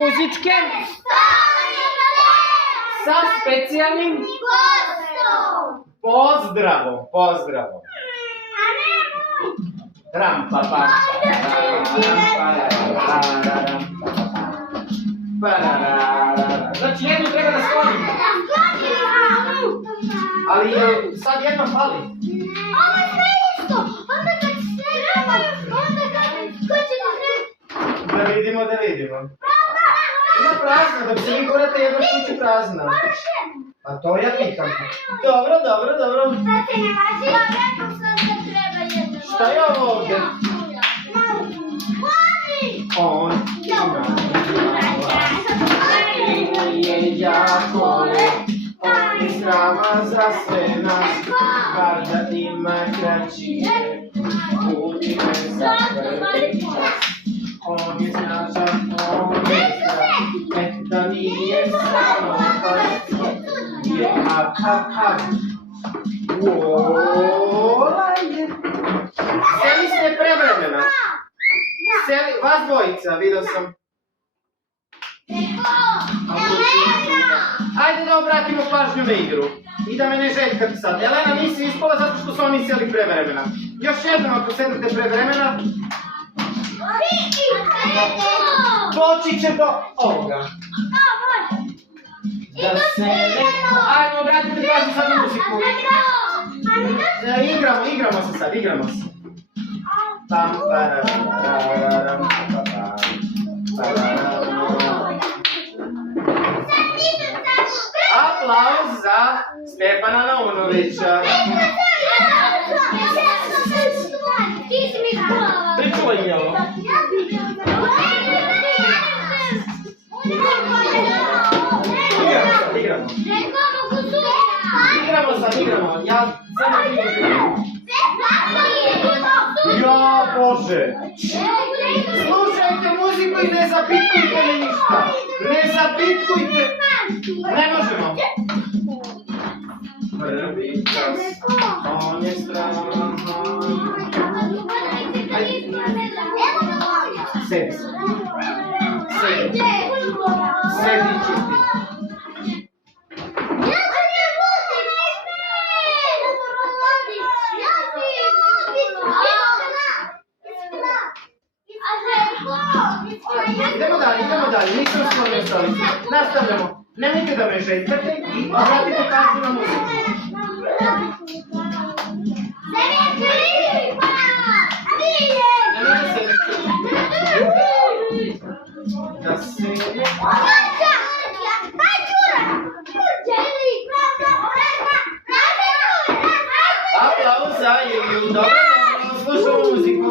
Muzičke sa specijalnim pozdravom. Pozdravom. Ram pa pa. Znači jednu treba da sklonimo. Ali sad jedna fali. Ovo je sve isto. Onda kad se treba, onda kad skoči da se... Da vidimo. Ima prazna, da bi se vi gorate jedna kuća prazna. A to ja pitam. Dobro. Da se ne važi, ja rekao sam da treba jedna. Šta je ovo ovdje? Mami! On ima je jako lep, on je srama za sve nas, bar da ima kraćije, budi me za prvi čas. On je snažan, on je zdrav, da nije samo pas, je hap. Vola je. Seli ste prevremena. Vas dvojica, vidio sam. Ajde da obratimo pažnju na igru. I da me ne željkate sad. Elena, nisi ispala zato što su oni sjeli prevremena. Još jednom ako sednete prevremena, doći će do ovoga. Da se neko... Ajmo, obratite pažnju sad na muziku. Igramo se. Pam, pararam, aplauz za Stefana Naunovića. Pričuvaj mi ovo. Igramo. Ja samo igram. Ja, Bože! Slušajte muziku i ne zapitkujte me ništa! Ne možemo! Prvi čas, on je stravan. Sedi. Sedi čisti. Idemo dalje, nisam sklonio stolicu. Nastavljamo. Nemojte da me željkate i obratite pažnju na muziku. Da se... Aplauz za Iliju. Dobro, slušamo muziku.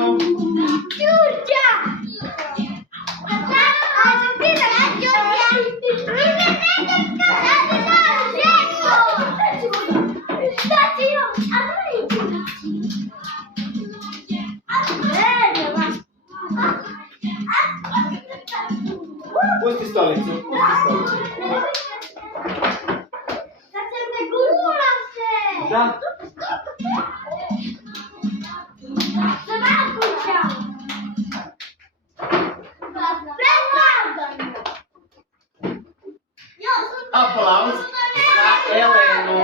Pusti stolicu. Da. Aplauz za Elenu.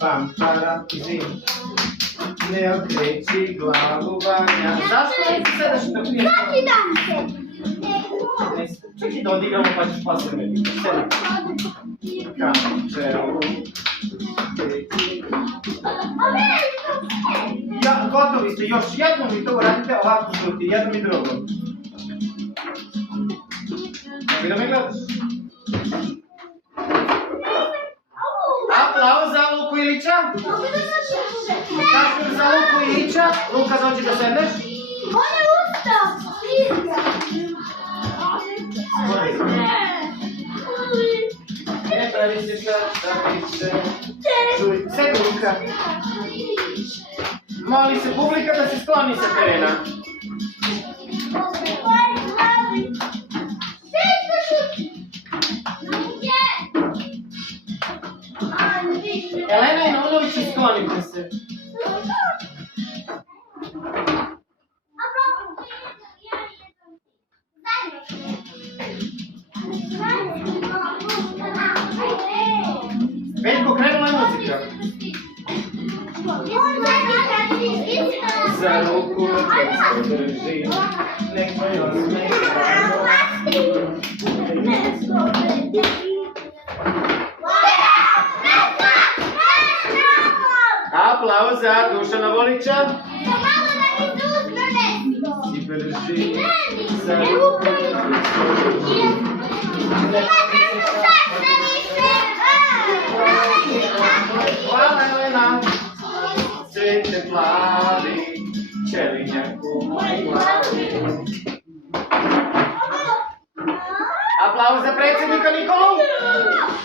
Pam, param, zim. Ne okreći glavu, Vanja. Zašto ne ti sedaš na knjigu? Svaki dan se. Čekaj da odigramo pa ćeš posle meni. Sedi. Kamčeru. Ja, gotovi ste. Još jednom mi to uradite ovako žuti. Jednom i drugom. Nemoj da me gledaš. Aplauz za Luku Ilića. Kažem za Luku Ilića. Luka, dođi da sedneš. On je ustao. Ne pravi se šta, pravi se. Čuj, sedi Luka. Moli se publika da se skloni sa terena. Elena i Naunović, sklonite se. Veljko, krenula je muzika. Za ruku nek se drži, nek moj osmeh. Aplauz za Dušana Volića. Si drži, za ruku nek se drži. Hvala Elena, cvete plavi, čelinjak u moj glavi. Aplauz za predsjednika Nikolu.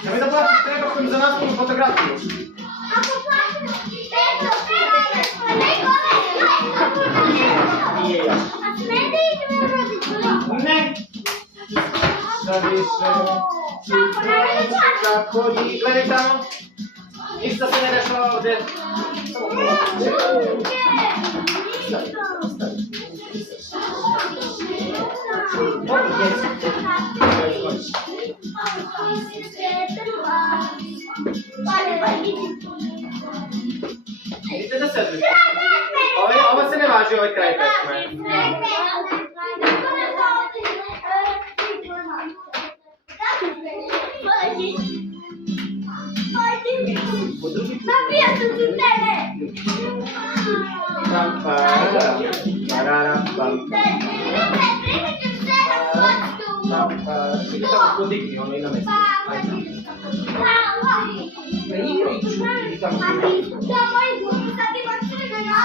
Nemoj da platiš, treba sam za nastavnu fotografiju. Nije ja. Ne. Šta više, kako di, gledaj tamo. Ništa se ne dešava ovdje. Idite da sedete. Ovo se ne važi, ovaj kraj pesme. Nabija se tu tebe! Pam, pararam, pararam, pam, Idete tamo podigni, ono i na mjestu. Ne igraj čuti, i tamo podigni.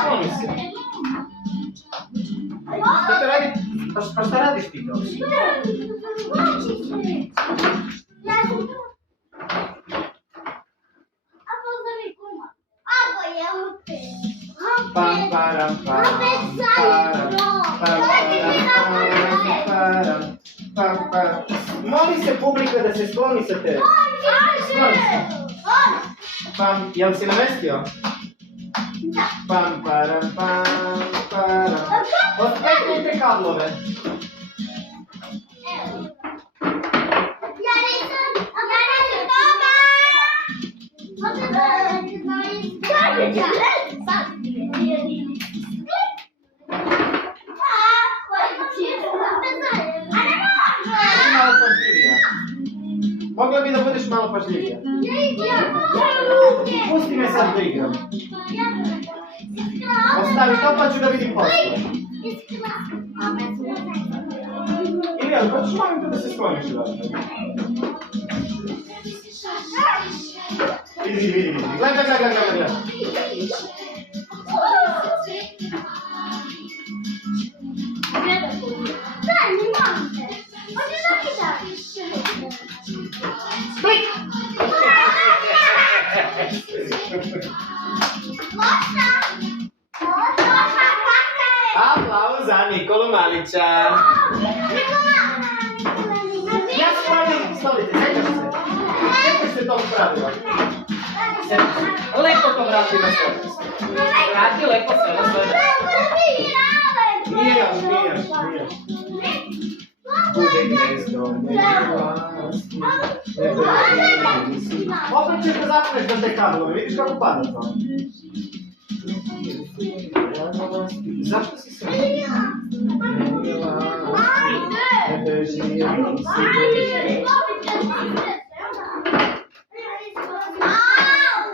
Skloni se. Šta te radi? Pa šta radiš ti to? Pam, param, param, param, pam, param. Moli se publika da se skloni sa tebe. Skloni se. Pam, jel si namestio? Pam, param, pam, param. Ospeknite kablove. Malo pažljivija. Mogla bi da budeš malo pažljivija. Pusti me sad da igram. Ostavi to pa ću da vidim posle. Ili ali hoćeš molim te da se skloniš odatle? Vidi. Gledaj. Aplauz za Nikolu Malića. Ja slovite, sjećaš se tog pravila. Lepo to vrati na sve. Vrati lepo sve na sve. Nije još. Bude gnezdo, opet ćeš da zapneš na te kablove, vidiš kako pada to. Zašto si se?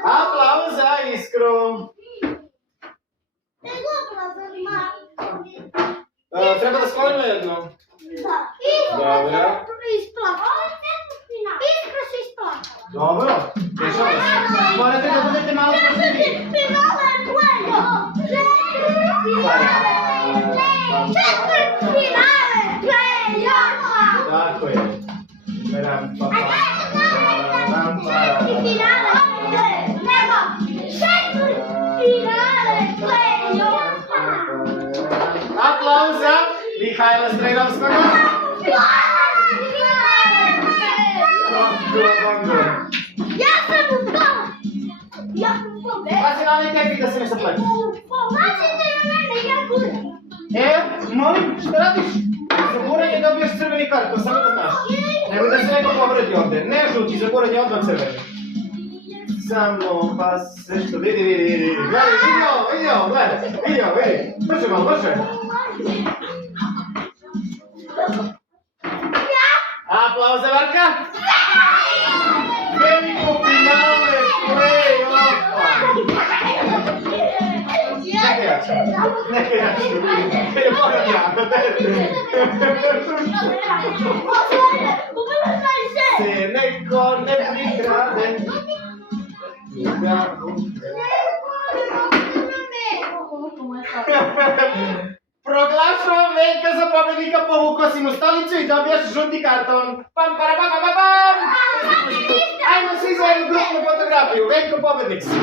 Aplauz za Iskru. Treba da sklonimo jedno. Dobro. Iskra se isplakala. Dobro, dešava se. Morate da budete malo pažljiviji. Tako je. Michaela Strejlowskiego? Ja sam upał! Ja upał! Patrz na mnie, jak widać sobie zapłacić. Macie te ja górę! Molim, що ти радиш? Заборення доб'єш червоний карт, саме то знаєш. Не видаш себе поговорити ордер. Не жовті, заборення одна червоні. Само пасе, що види. Видео. Прошу вам, прошу. Аплауз за Варка. Велико фінале, плей-оффа. Не киячу. Я порадяю. Se ne corre prikrade. Proglašam Veljka za pobjednika, povukao stolicu i dobiješ žuti karton. Pam, para, pam. Ajmo svi za jednu grupnu fotografiju. Veljko pobjednik si.